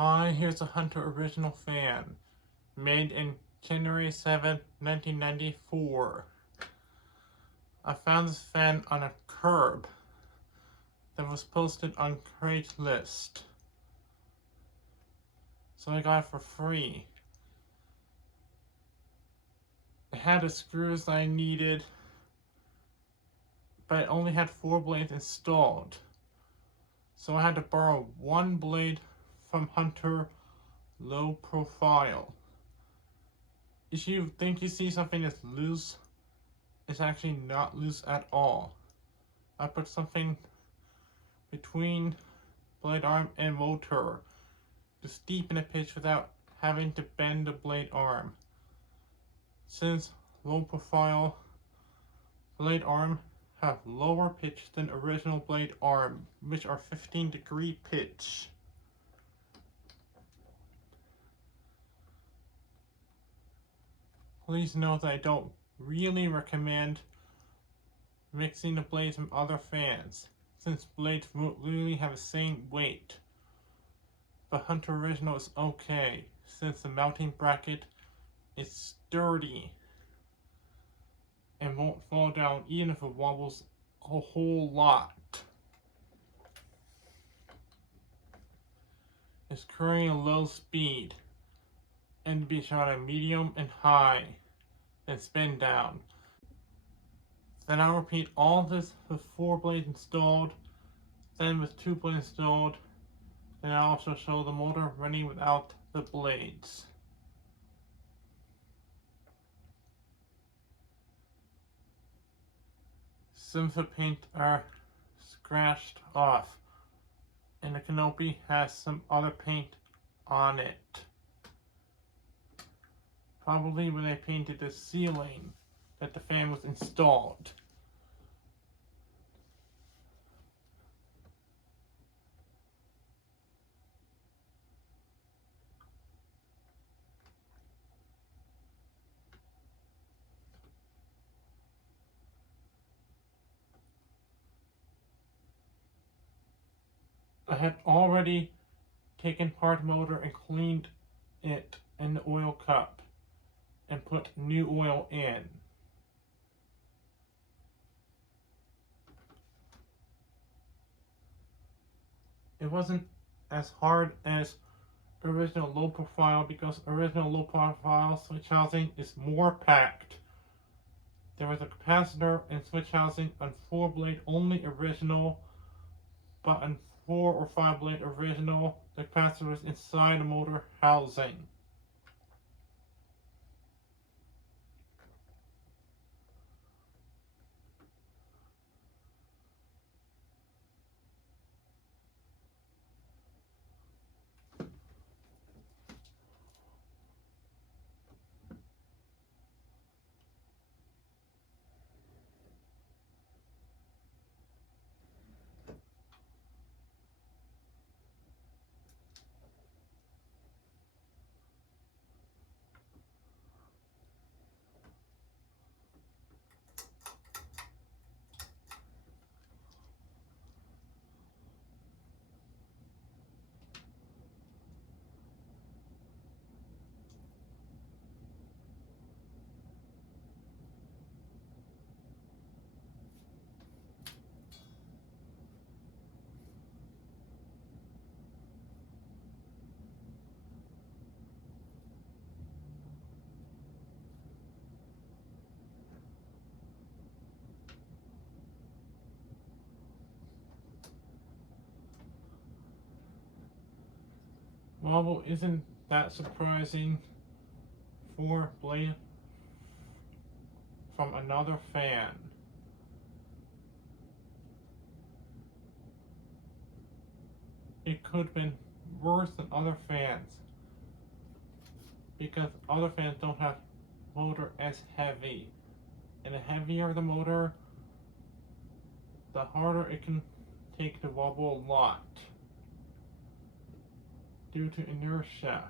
Hi, here's a Hunter original fan, made in January 7, 1994. I found this fan on a curb that was posted on Craigslist, so I got it for free. It had the screws I needed, but it only had 4 blades installed, so I had to borrow 1 blade from Hunter Low Profile. If you think you see something that's loose, it's actually not loose at all. I put something between blade arm and motor to steepen the pitch without having to bend the blade arm. Since low profile blade arm have lower pitch than original blade arm, which are 15-degree pitch. Please note that I don't really recommend mixing the blades from other fans, since blades won't really have the same weight. But Hunter Original is okay, since the mounting bracket is sturdy and won't fall down even if it wobbles a whole lot. It's currently a low speed and to be shot at medium and high, then spin down. Then I'll repeat all this with 4 blades installed, then with 2 blades installed, and I'll also show the motor running without the blades. Some of the paint are scratched off, and the canopy has some other paint on it. Probably when I painted the ceiling that the fan was installed. I had already taken apart the motor and cleaned it in the oil cup and put new oil in. It wasn't as hard as original low profile because original low profile switch housing is more packed. There was a capacitor and switch housing on 4 blade only original, but on 4 or 5 blade original, the capacitor was inside the motor housing. Wobble isn't that surprising for blade from another fan. It could have been worse than other fans because other fans don't have motor as heavy, and the heavier the motor, the harder it can take to wobble a lot due to inertia.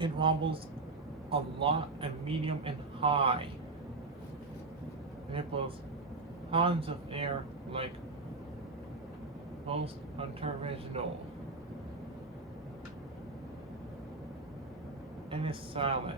It wobbles a lot at medium and high. And it blows tons of air like most unconventional. And is silent.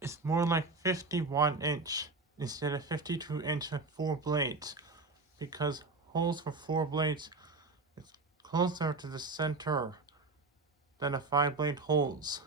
It's more like 51-inch instead of 52-inch with 4 blades, because holes for 4 blades is closer to the center than a 5-blade holes.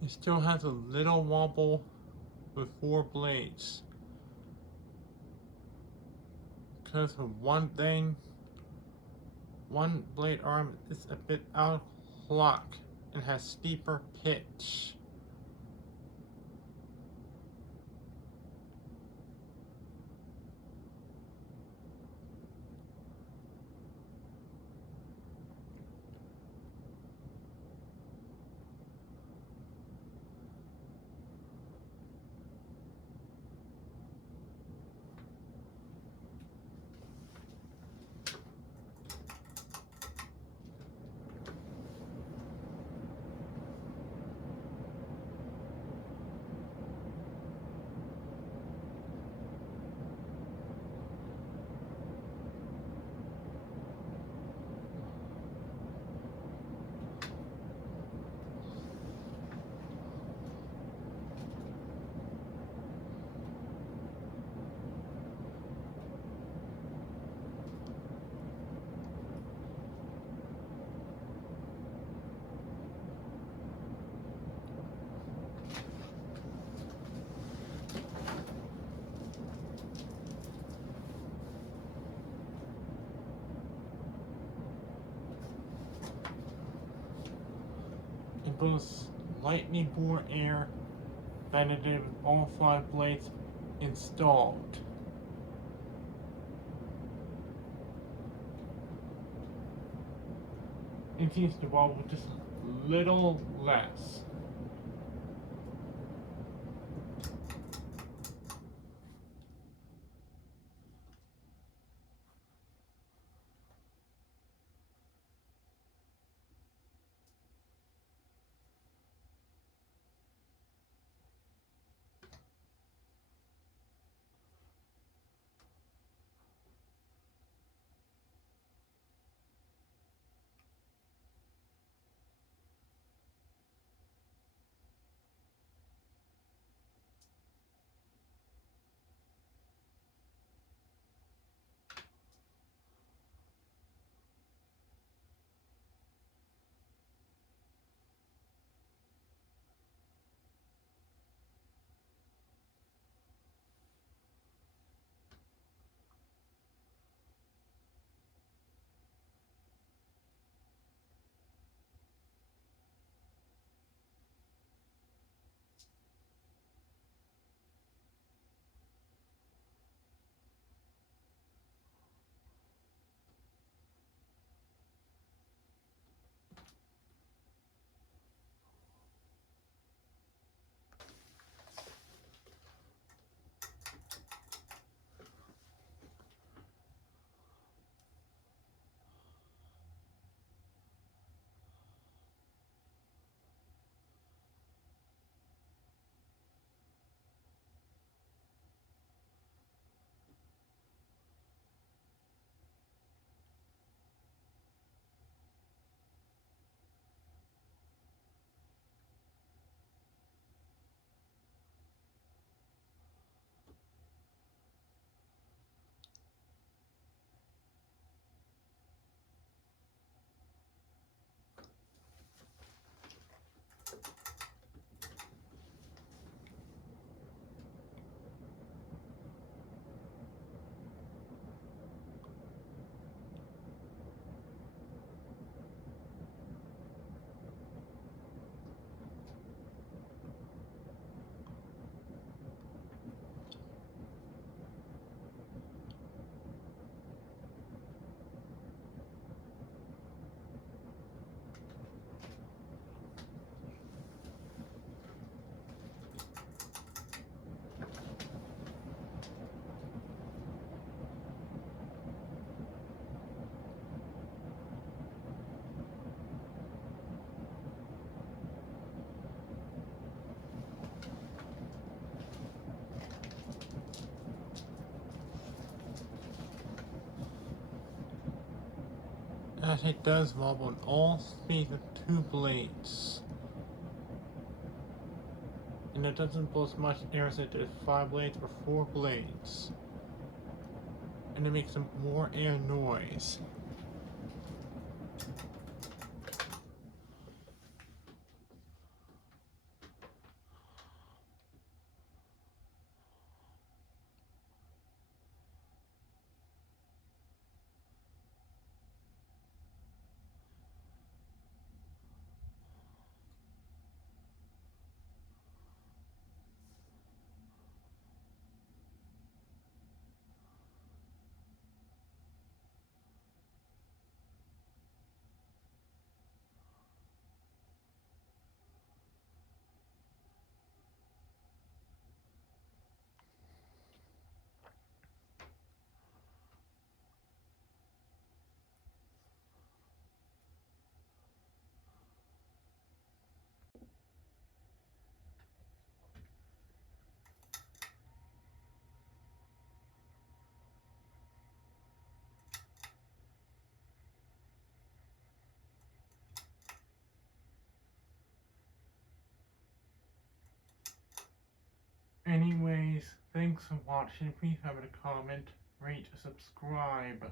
It still has a little wobble with 4 blades. Because of one thing, one blade arm is a bit out of clock and has steeper pitch. It blows lightning bore air than it did with all 5 blades installed. It seems to wobble just a little less. as it does wobble in all speeds of 2 blades. And it doesn't blow as much air as it does 5 blades or 4 blades. And it makes more air noise. Anyways, thanks for watching. Please have a comment, rate, subscribe.